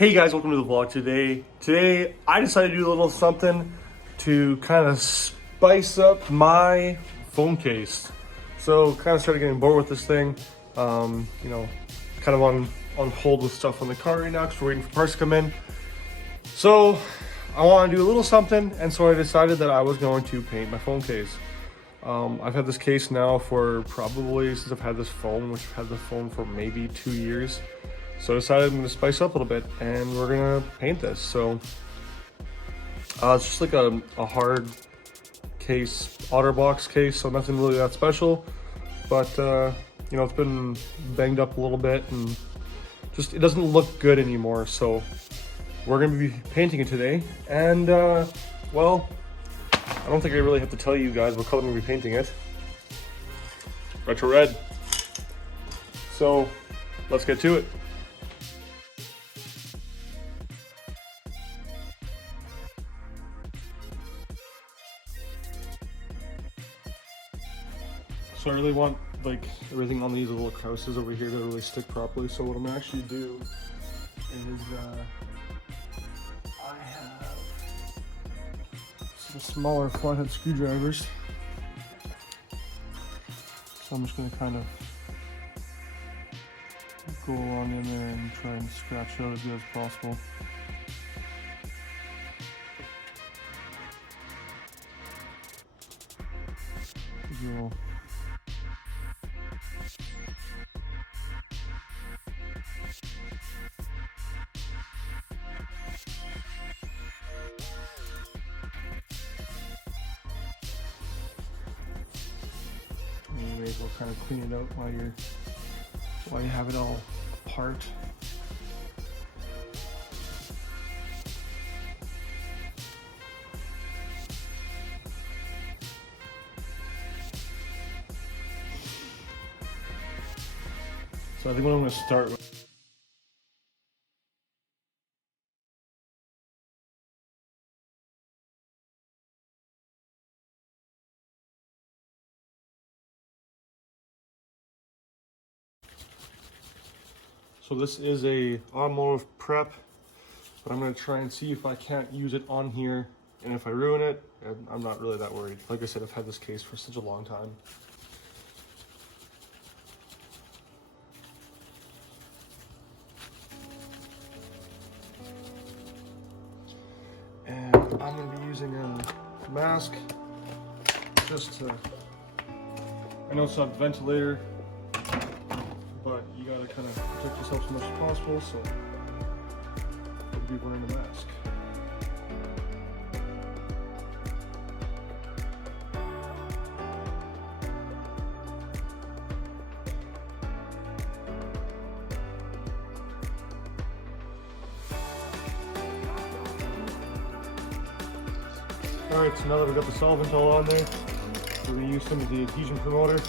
Hey guys, welcome to the vlog today. Today I decided to do a little something to kind of spice up my phone case. So kind of started getting bored with this thing. Kind of on hold with stuff on the car right now because we're waiting for parts to come in. So I want to do a little something, and so I decided that I was going to paint my phone case. I've had this case now for probably since I've had this phone, which I've had the phone for maybe 2 years. So I decided I'm going to spice up a little bit and we're going to paint this. So it's just like a hard case, OtterBox case, so nothing really that special. But it's been banged up a little bit and just it doesn't look good anymore. So we're going to be painting it today. And well, I don't think I really have to tell you guys what color I'm going to be painting it. Retro red. So let's get to it. So I really want like everything on these little crosses over here to really stick properly. So what I'm gonna actually do is I have some smaller flathead screwdrivers. So I'm just gonna kind of go along in there and try and scratch out as good as possible. You'll may as well kind of clean it out while you have it all apart. So I think what I'm going to start with So this is a automotive prep, but I'm going to try and see if I can't use it on here, and if I ruin it, I'm not really that worried. Like I said, I've had this case for such a long time. And I'm going to be using a mask just to, I know it's not a ventilator, but you gotta kind of protect yourself as much as possible, so I'll be wearing a mask. Alright, so now that we've got the solvent all on there, we're going to use some of the adhesion promoter.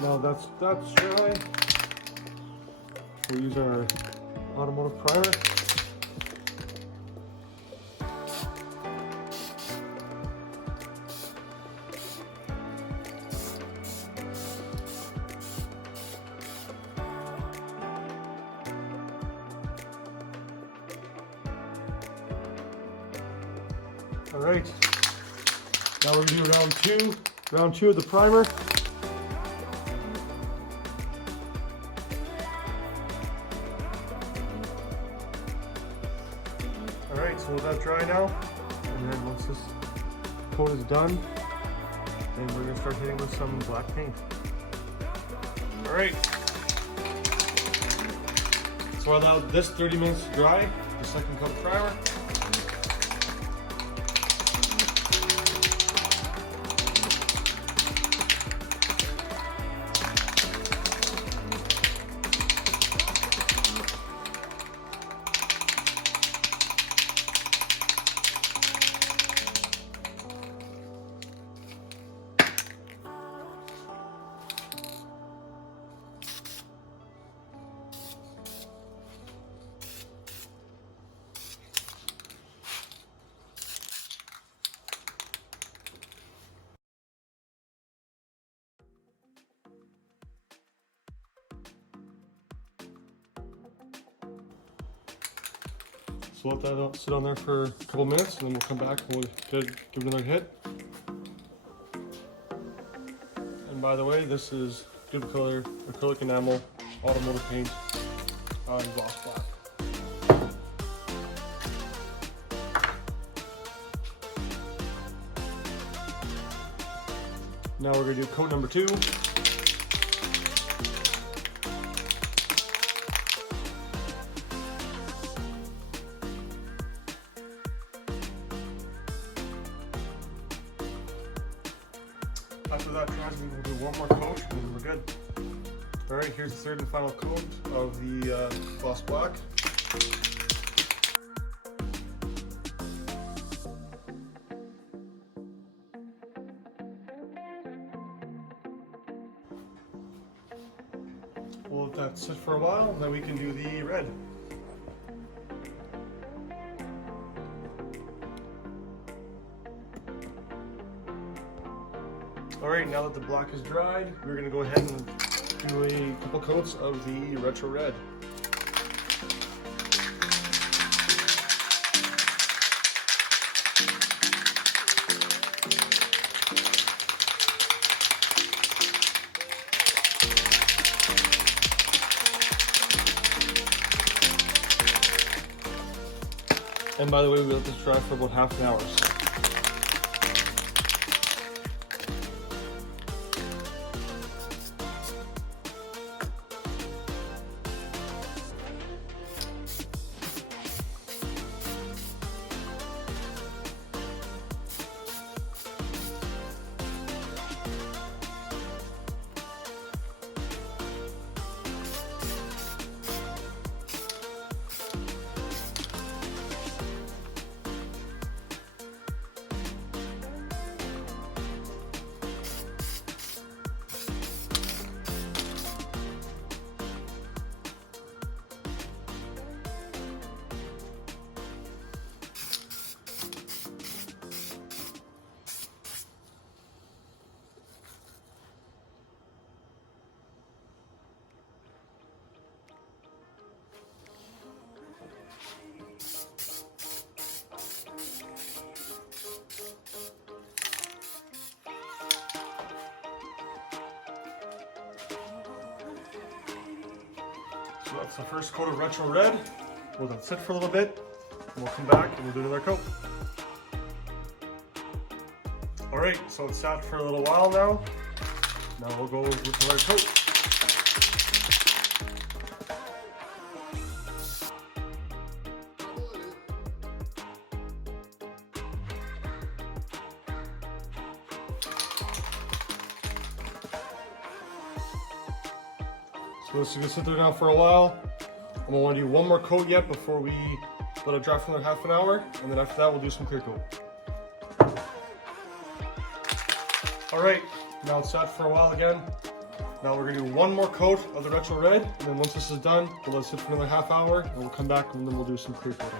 Now that's dry, we'll use our automotive primer. Alright, now we're going to do round two of the primer. Alright, so we'll let that dry now, and then once this coat is done, then we're going to start hitting with some black paint. Alright, so I allowed this 30 minutes to dry, the second coat of primer. So let that sit on there for a couple minutes, and then we'll come back and we'll give it another hit. And by the way, this is Good Color acrylic enamel automotive paint on gloss black. Now we're going to do coat number 2. After that dries, we will do one more coat and then we're good. Alright, here's the third and final coat of the gloss black. We'll let that sit for a while, then we can do the red. Alright, now that the black is dried, we're going to go ahead and do a couple coats of the retro red. And by the way, we let this dry for about half an hour. So that's the first coat of retro red. We'll let it sit for a little bit, and we'll come back and we'll do another coat. Alright, so it's sat for a little while now. Now we'll go with another coat. So this is going to sit there now for a while. I'm going to want to do one more coat yet before we let it dry for another half an hour. And then after that, we'll do some clear coat. Alright, now it's sat for a while again. Now we're going to do one more coat of the retro red. And then once this is done, we'll let it sit for another half hour. And we'll come back and then we'll do some clear coating.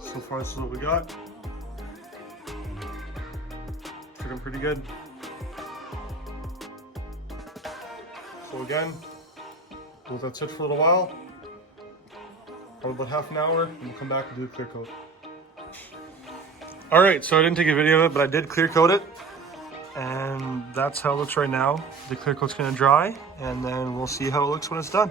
So far, this is what we got. It's looking pretty good. So again, we'll let that sit for a little while, probably about half an hour, and we'll come back and do the clear coat. Alright, so I didn't take a video of it, but I did clear coat it. And that's how it looks right now. The clear coat's gonna dry, and then we'll see how it looks when it's done.